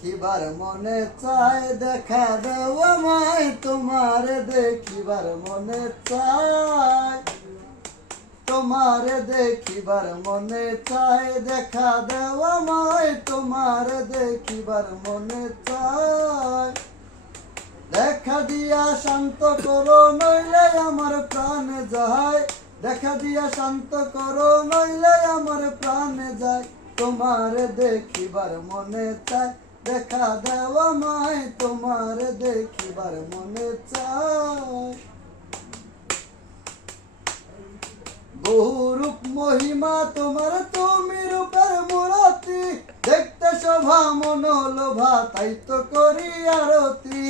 দেখিবার মনে চায়, দেখা দাও আমায় তোমার দেখিবার মনে চায়, তোমার দেখিবার মনে চায়, দেখা দাও আমায় তোমার দেখিবার মনে চায়। দেখা দিয়া শান্ত করো নইলে আমার প্রাণ যায়, দেখা দিয়া শান্ত করো নইলে আমার প্রাণ যায়, তোমার দেখিবার মনে চায়, দেখা দাও আমায় তোমার দেখিবার মনে চায়। বহুরূপ মহিমা তোমার, তুমি রূপের মূরতি, দেখতে শোভা মনোলোভা তাই তো করি আরতি।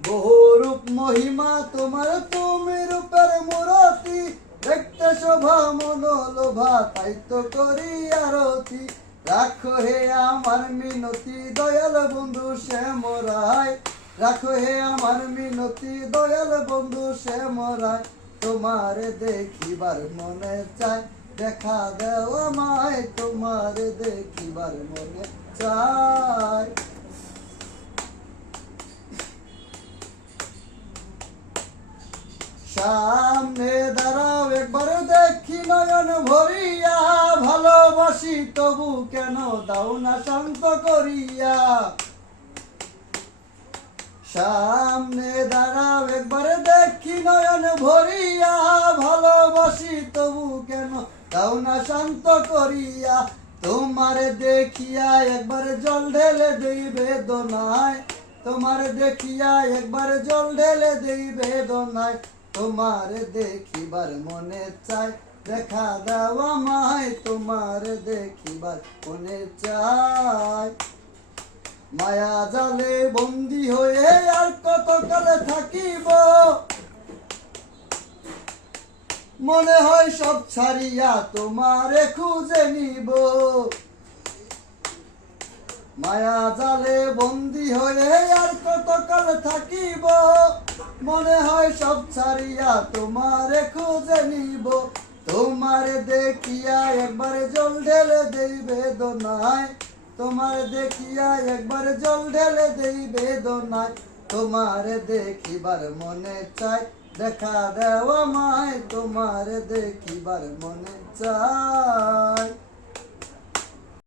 বহুরূপ মহিমা তোমার, তুমি রূপের মূরতি, দেখতে শোভা মনোলোভা তাই তো করি আরতি। রাখো হে আমার মিনতি দয়াল বন্ধু শ্যামরায়, রাখো হে আমার মিনতি দয়াল বন্ধু শ্যামরায়, তোমার দেখিবার মনে চায়, দেখা দাও আমায় তোমার দেখিবার মনে চায়। সামনে দাঁড়াও একবার দেখি নয়ন ভরিয়া, ভালোবাসি তবু কেন দাও না শান্ত করিয়া। সামনে দাঁড়াও একবার দেখি নয়ন ভরিয়া, ভালোবাসি তবু কেন দাও না শান্ত করিয়া। তোমার দেখিয়া একবার জল ঢেলে দেই বেদনায়, তোমার দেখিয়া একবার জল ঢেলে দেই বেদনায়, তোমার দেখিবার মনে চায়, দেখা দাও আমায় তোমার দেখিবার মনে চায়। মায়া জালে বন্দী হয়ে আর কত কালে থাকিব, মনে হয় সব ছাড়িয়া তোমারে খুঁজে নিব। মায়া জালে বন্দী হয়ে আর কত কাল থাকিব, মনে হয় সব ছাড়িয়া তোমারে খুঁজে নিব। তোমার দেখিয়া একবার জল ঢেলে দেই বেদনায়, তোমার দেখিয়া একবার জল ঢেলে দেই বেদনায়, তোমার দেখিবার মনে চায়, দেখা দাও আমায় তোমার দেখিবার মনে চায়।